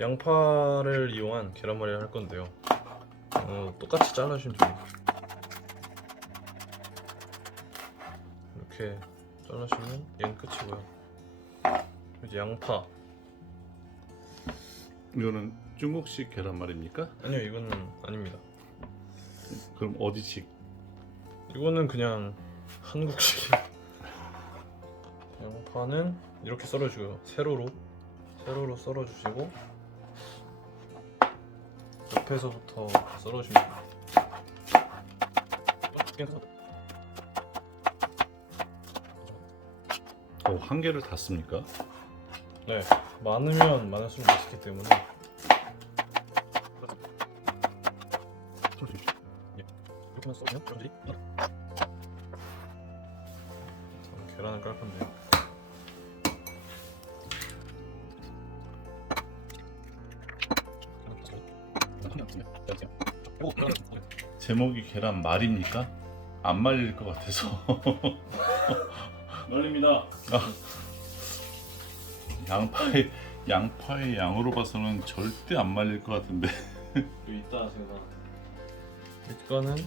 양파를 이용한 계란말이를 할 건데요. 어, 똑같이 잘라주시면 됩니다. 이렇게 잘라주면 얘는 끝이고요. 이제 양파. 이거는 중국식 계란말입니까? 아니요, 이거는 아닙니다. 그럼 어디식? 이거는 그냥 한국식. 양파는 이렇게 썰어주고요. 세로로 세로로 썰어주시고 옆에서부터 썰어주면 돼요. 어, 한 개를 다 씁니까? 네, 많으면 많을수록 맛있기 때문에 예, 이렇게만 썰면 여러분들이 자, 계란을 깔 건데요. 제목이 계란 말입니까? 안 말릴 것 같아서. 말립니다. 양파의 양파의 양으로 봐서는 절대 안 말릴 것 같은데. 또 이따 제가. 이거는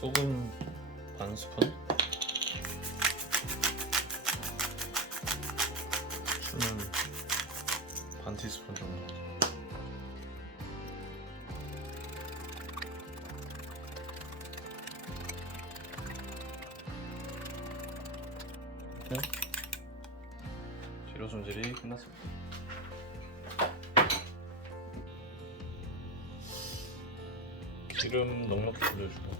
소금 반 스푼? 추는 반 티스푼 정도 이렇게 재료 손질이 끝났습니다. 기름 넉넉히 돌려주고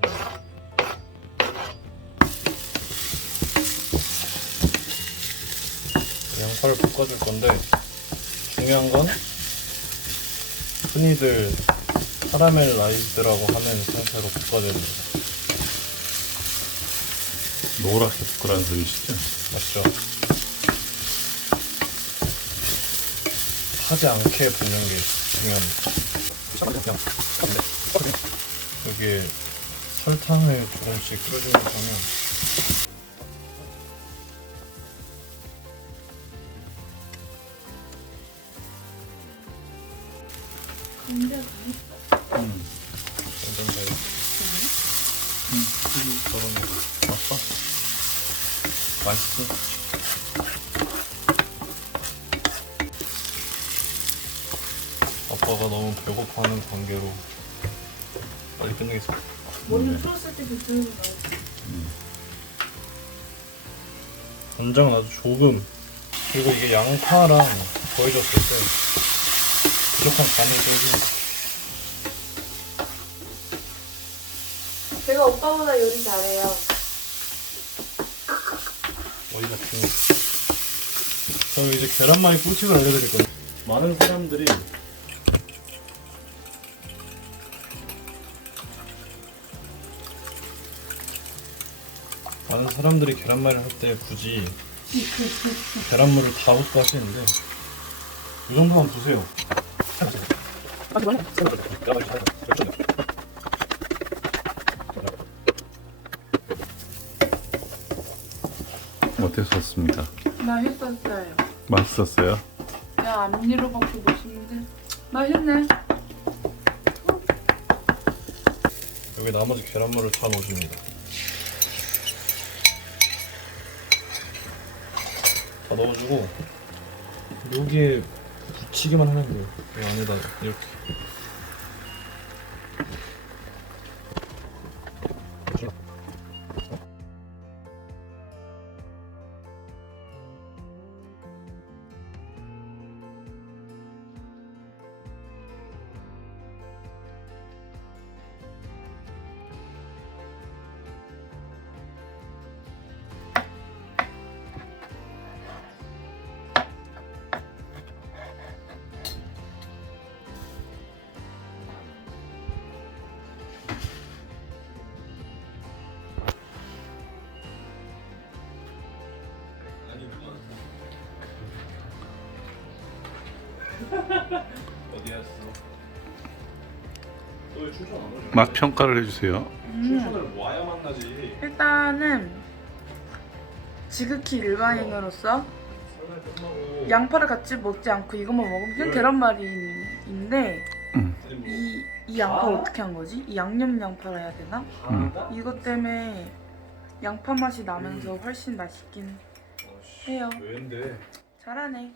돼. 양파를 볶아줄 건데 중요한 건 흔히들 카라멜 라이즈드라고 하는 상태로 볶아줘야 됩니다. 노랗게 부끄러운 소리시죠? 맞죠? 하지 않게 볶는 게 중요합니다. 여기에 설탕을 조금씩 뿌려주면서 하면 근데 음. 완전 잘 음. 저런 거 맛봐 맛있어 아빠가 너무 배고파하는 관계로 빨리 끝내겠습니다. 머리를 풀었을 때 그때는 나 간장 아주 조금 그리고 이게 양파랑 더해졌을 때 부족한 간을 빼주면 제가 오빠보다 요리 잘해요. 어디 같은 저 이제 계란말이 꿀팁을 알려드릴 건데 많은 사람들이 많은 사람들이 계란말이를 할 때 굳이 계란물을 다 붓고 하시는데 이 정도만 부세요 어땠었습니다? 맛있었어요. 맛있었어요? 야 앞니로밖에 못 씹는데 맛있네. 여기 나머지 계란물을 다 넣어줍니다. 다 넣어주고 여기에 붙이기만 하면 돼요. 이 안에다 이렇게. 어디 갔어? 너왜 출전 안 하냐? 맛 평가를 해주세요. 음. 출전을 와야 만나지. 일단은 지극히 일반인으로서 설날 끝나고 양파를 같이 먹지 않고 이것만 먹으면 그냥 네. 계란말이인데 뭐 이, 이 양파 어떻게 한 거지? 이 양념 양파라 해야 되나? 음. 다 이것 때문에 양파 맛이 나면서 훨씬 맛있긴 해요. 왜인데? 잘하네.